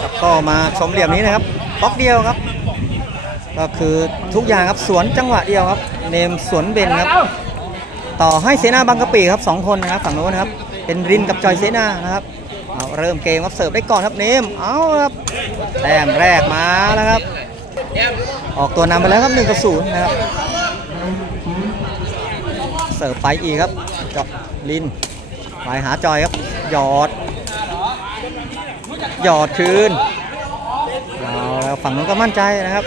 ครับก็มาชมเหลี่ยมนี้นะครับบล็อกเดียวครับ ก็คือทุกอย่างครับสวนจังหวะเดียวครับ เนมสวนเบนครับ ต่อให้เซนาบางกะปิครับสองคนนะครับฝั่งโน้นนะครับ เป็นรินกับจอยเซนานะครับเอาเริ่มเกมครับเสิร์ฟได้ก่อนครับเนมเอาครับแต้มแรกมาแล้วครับ ออกตัวนำไปแล้วครับ1ต่อ0นะครับเสิร์ฟไปอีกครับจอลินไปหาจอยครับหยอด หยอดคืนเอาแล้วฝั่งนู้นก็มั่นใจนะครับ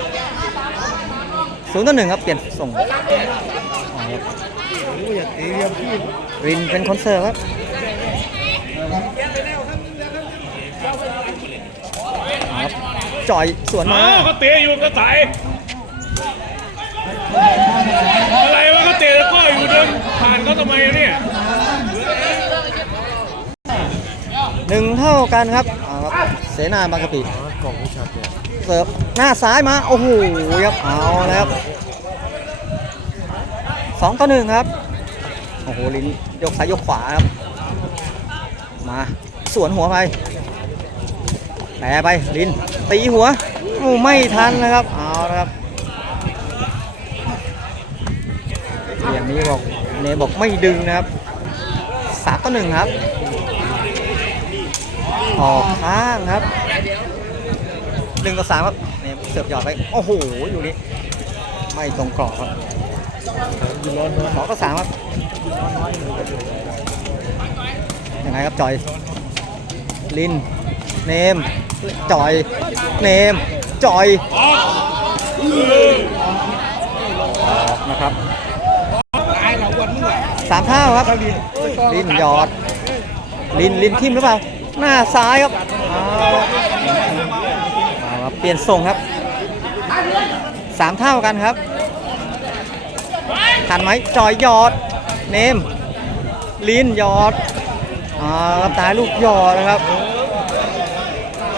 ศูนย์ต่อหนึ่งครับเปลี่ยนส่งเอาครับรินเป็นคนเสิร์ฟครับเอาครับจ่อยสวนมาอ้าวเขาเตะอยู่ก็ใส่อะไรวะเขาเตะแล้วก็อยู่เดินผ่านเขาทำไมเนี่ยหนึ่งเท่ากันครับ เอาครับเสนาบางกะปิกล่องผู้ชัดเนี่ยเสิร์ฟหน้าซ้ายมา โอ้โหครับเอาแล้วครับสองต่อหนึ่งครับ โอ้โห ลิ้นยกซ้ายยกขวาครับ มาสวนหัวไปแปรไปลิ้นตีหัวโอ้ไม่ทันนะครับ เอาละครับอย่างนี้บอกเนบอกไม่ดึงนะครับสามต่อหนึ่งครับ ออกข้างครับหนึ่งต่อสามครับเนี่ยเสิร์ฟหยอดไปโอ้โหอยู่นี่ไม่ตรงกรอบครับสองต่อสามครับยังไงครับจอยลินเนมจอยเนมจอยออกนะครับสามเท่าครับลินหยอดลินลินทิมหรือเปล่า หน้าซ้ายครับเอาเปลี่ยนส่งครับสามเท่ากันครับทันไหมจอยยอด เนม ลินยอดอ่าครับตายลูกยอดนะครับ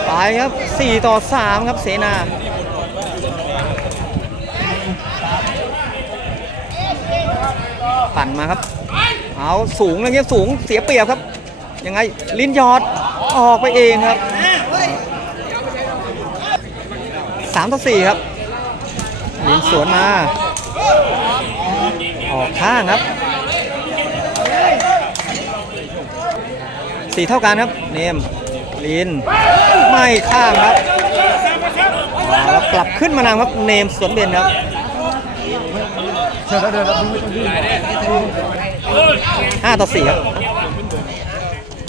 ไปครับ 4 ต่อ 3 ครับเสนาปั่นมาครับ เอาสูงอะไรเงี้ยสูงเสียเปรียบครับ ยังไง ลิ้นยอด ออกไปเองครับ3ต่อ4ครับลิ้นสวนมา ออกข้างครับสี่เท่ากันครับ เนมลินไม่ข้างครับเอาแล้วกลับขึ้นมานำครับ เนมสวนเบนครับห้าต่อสี่ครับ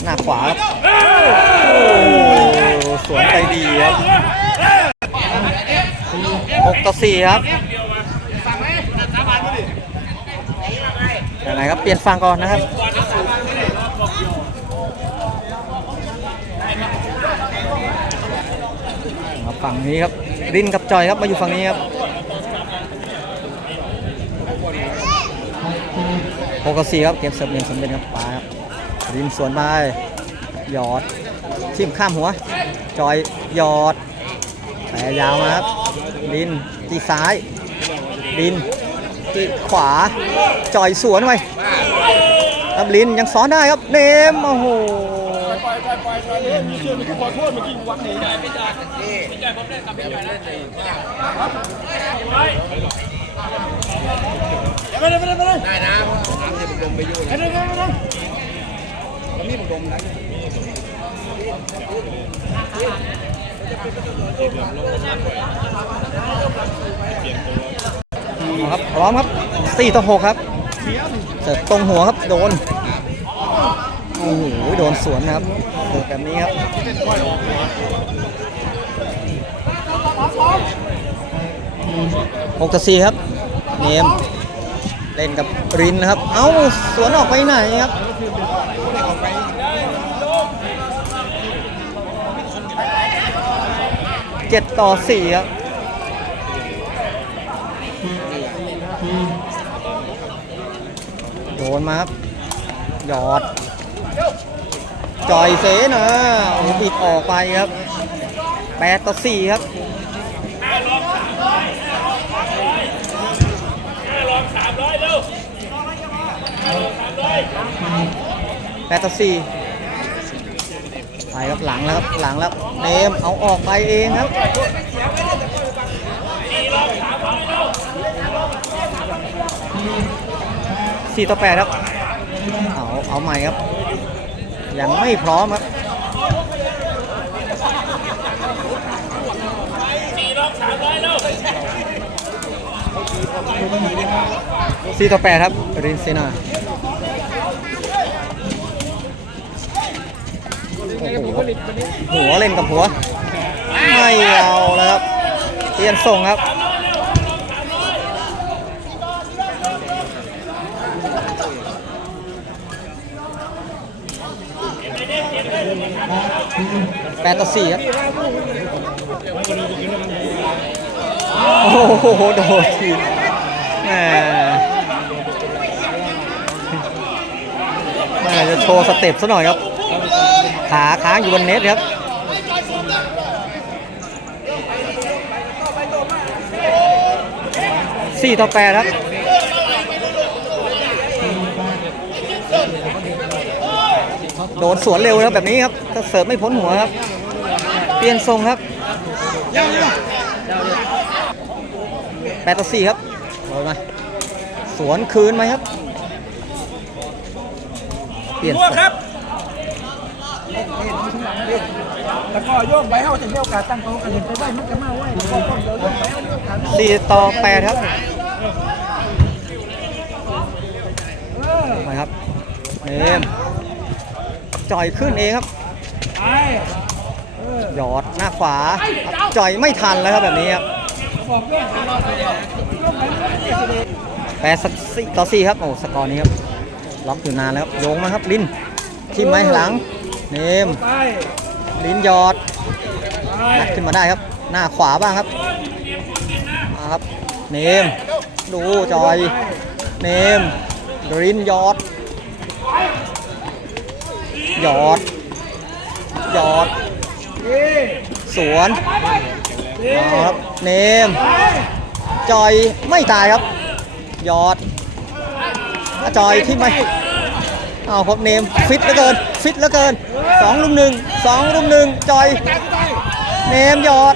หน้าขวาครับ โอ้สวนไปดีครับหกต่อสี่ครับยังไงครับเปลี่ยนฟังก่อนนะครับฝั่งนี้ครับรินกับจอยครับมาอยู่ฝั่งนี้ครับโกสี่ครับเกมเสิร์ฟเกมสมเป็นครับปาครับรินสวนไปหยอด ทิ่มข้ามหัว จอยหยอดแต่ยาวมาครับรินจีซ้ายรินจีขวา จอยสวนไปครับลินยังซ้อนได้ครับ เนม โอ้โหเอา ครับพร้อมครับ4ต่อ6ครับเสิร์ฟตรงหัวครับโดนโอ้โหโดนสวนนะครับเสิร์ฟแบบนี้ครับหกต่อสี่ครับเนมเล่นกับรินนะครับ เอ้าสวนออกไปไหนครับ เจ็ดต่อสี่ครับโดนมาครับหยอดจอยเสนะโอ้บิดออกไปครับ8ต่อ4ครับ8ต่อ4ไปไป ครับหลังแล้วครับหลังแล้วเนมเอาออกไปเองครับสี่ต่อแปดครับเอาเอาใหม่ครับ ยังไม่พร้อมครับสี่ต่อแปดครับรินเซนาโอ้โหหัวเล่นกับหัว ไม่เอาแล้วครับเปลี่ยนส่งครับแปดต่อสี่ครับ โอ้โห โดดทีแหมแม่จะโชว์สเต็ปซะหน่อยครับ ขาค้างอยู่บนเน็ตครับสี่ต่อแปดครับโดนสวนเร็วนะครับแบบนี้ครับถ้าเสิร์ฟไม่พ้นหัวครับ เปลี่ยนทรงครับแปดต่อสี่ครับโดนมาสวนคืนไหมครับ เปลี่ยนทรง แล้วก็โยกไปเข้าจะโยกการตั้งโต๊ะกันไปไว้มันจะมาไว้โยกโยกไปเอาโยกการสี่ต่อแปดครับมาครับเนมจ่อยขึ้นเองครับหยอดหน้าขวา จ่อยไม่ทันแล้วครับแบบนี้ครับแปดสี่ต่อสี่ครับโอ้สกอร์นี้ครับล็อกอยู่นานแล้วครับโยงมาครับลินทิมไม้หลัง เนมไปลินยอดนัดขึ้นมาได้ครับ หน้าขวาบ้างครับมาครับ เนม ดูจอย เนมลินยอด ยอด ยอด สวนมาครับ เนม จอยไม่ตายครับ ยอดจอยที่ไม่ เอาครับเนมฟิตเหลือเกินฟิตเหลือเกินสองลุมหนึ่งสองลุมหนึ่งจอยเนมหยอด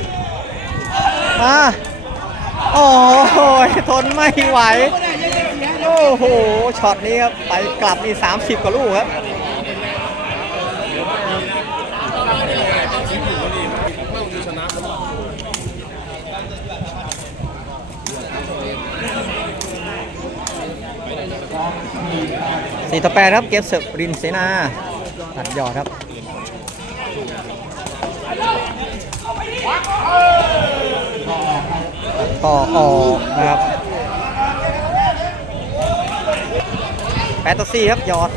มาโอ้โหทนไม่ไหวโอ้โหช็อตนี้ครับไปกลับนี่30 กว่าลูกครับ สี่ต่อแปดครับเกมเสิร์ฟรินเซนาตัดยอดครับก็อออกนะครับแปดต่อสี่ครับยอด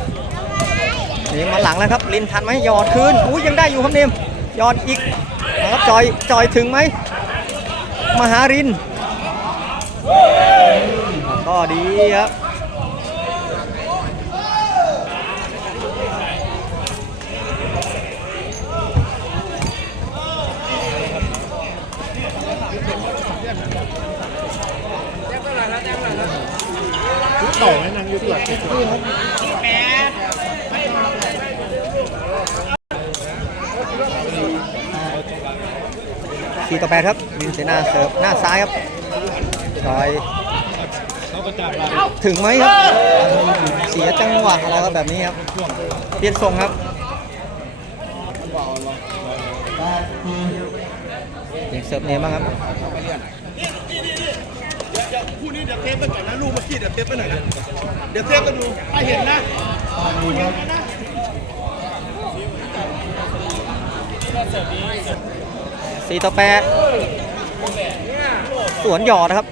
เนมมาหลังแล้วครับลินทันไหมยอดคืนอุ้ยังได้อยู่ครับเนมยอดอีกนะครับจอยจอยถึงไหมมาหารินก็ดีครับ แ8ครับวินเซนาเสิร์ฟหน้าซ้ายครับถอยถึงไหมครับ เสียจังหวะอะไรครับแบบนี้ครับเปลี่ยนทรงครับเด็กเสิร์ฟเนี่ยบ้างครับคู่นี้เดี๋ยวเทปกันก่อนนะลูกเมื่อกี้เดี๋ยวเทปกันหน่อยนะเดี๋ยวเทปกัดูไปเห็นนะคู่เห็นนะ สี่ต่อแปดสวนหยอดนะครับ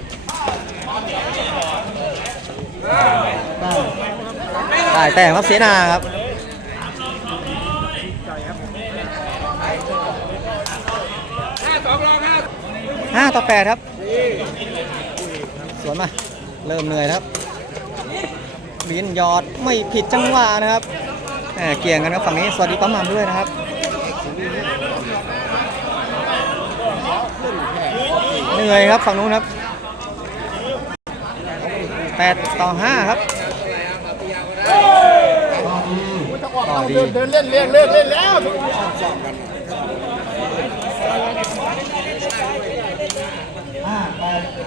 ได้แต่ครับเสนาครับห้าต่อแปดครับ สวนมา เริ่มเหนื่อยครับบินหยอดไม่ผิดจังหวะนะครับเกี่ยงกันครับฝั่งนี้สวัสดีปั๊มมันด้วยนะครับ เหนื่อยครับฝั่งนู้นครับแปดต่อห้าครับต่อดีเดินเล่นเล่นเล่นเล่นแล้ว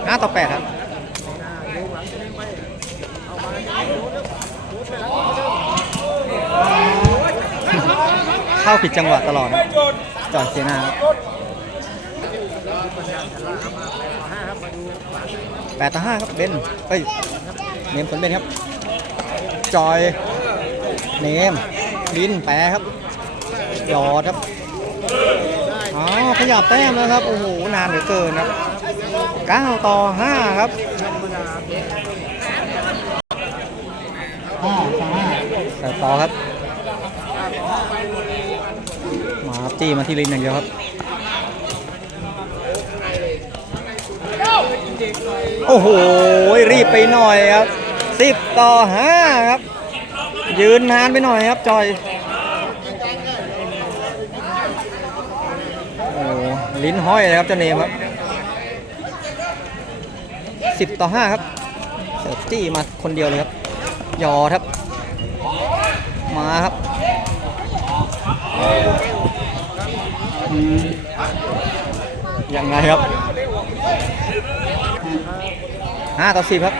ห้าต่อแปดครับเข้าผิดจังหวะตลอดครับจอดเสียหน้าครับ แปดต่อห้าครับเบนเอ้ยเนมสนเบนครับ จอย เนมลินแปรครับหยอดครับอ๋อขยับแต้มแล้วครับ โอ้โห นานเหลือเกินครับ9ต่อ5ครับใส่ต่อครับ มาครับจี้มาที่ลินอย่างเดียวครับ โอ้โห รีบไปหน่อยครับ10ต่อ5ครับ ยืนนานไปหน่อยครับจอย โอ้โหลิ้นห้อยเลยครับเจ้าเนมครับสิบต่อห้าครับเสิร์ฟจี้มาคนเดียวเลยครับยอครับ มาครับยังไงครับ ห้าต่อสิบครับ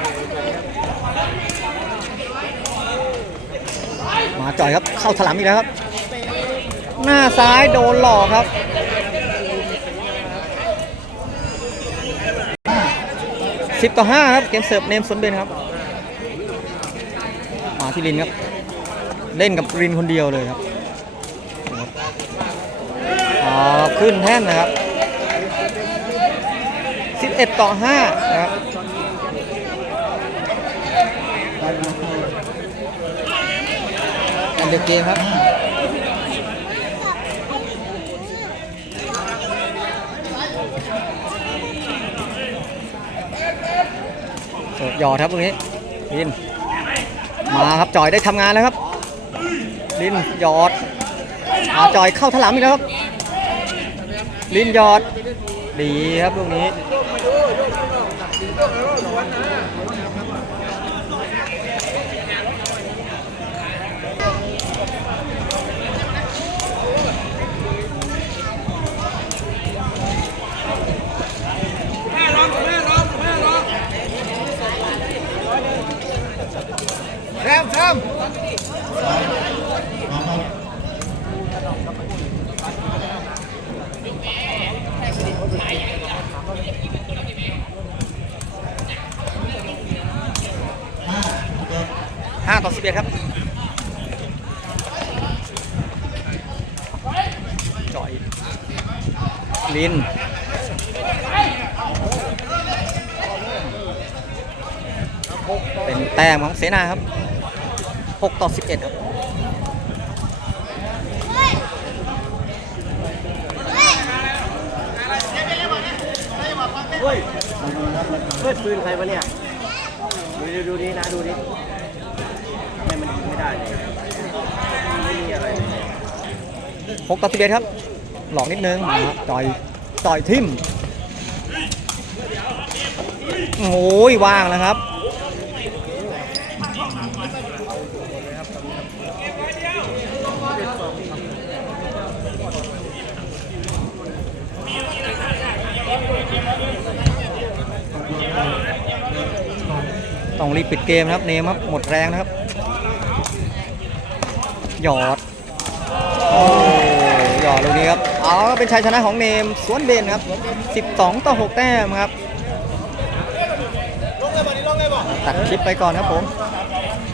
มาจ่อยครับ เข้าถลำอีกแล้วครับ หน้าซ้ายโดนหลอกครับสิบต่อห้าครับ เกมเสิร์ฟเนมสนเบนครับ มาที่ลินครับ เล่นกับรินคนเดียวเลยครับอ๋อขึ้นแท่นนะครับ 11 ต่อ5นะครับ อันเดอร์เกมครับสิร์ฟหยอดครับตรงนี้ลินมาครับจอยได้ทำงานแล้วครับลินหยอดมาจอยเข้าถลำอีกแล้วครับลินหยอดดีครับตรงนี้ ห้าต่อสิบเอ็ดครับจ่อยลินเป็นแต้มของเสนาครับ 6 ต่อ 11 ครับเพื่อปืนใครวะเนี่ย ดูดิดูดินะ ดูดิ ไมมันยิงไม่ได้เลยไม่มีอะไรเลย6ต่อ11ครับ หลอกนิดนึงนะครับจอยจอยทิมโอ้ยว่างแล้วครับ ต้องรีบปิดเกมนะครับ เนมครับ หมดแรงนะครับ หยอดโอ้หยอดลูกนี้ครับเอาเป็นชัยชนะของเนมสวนเบนครับ 12 ต่อ 6 แต้มครับตัดคลิปไปก่อนครับผม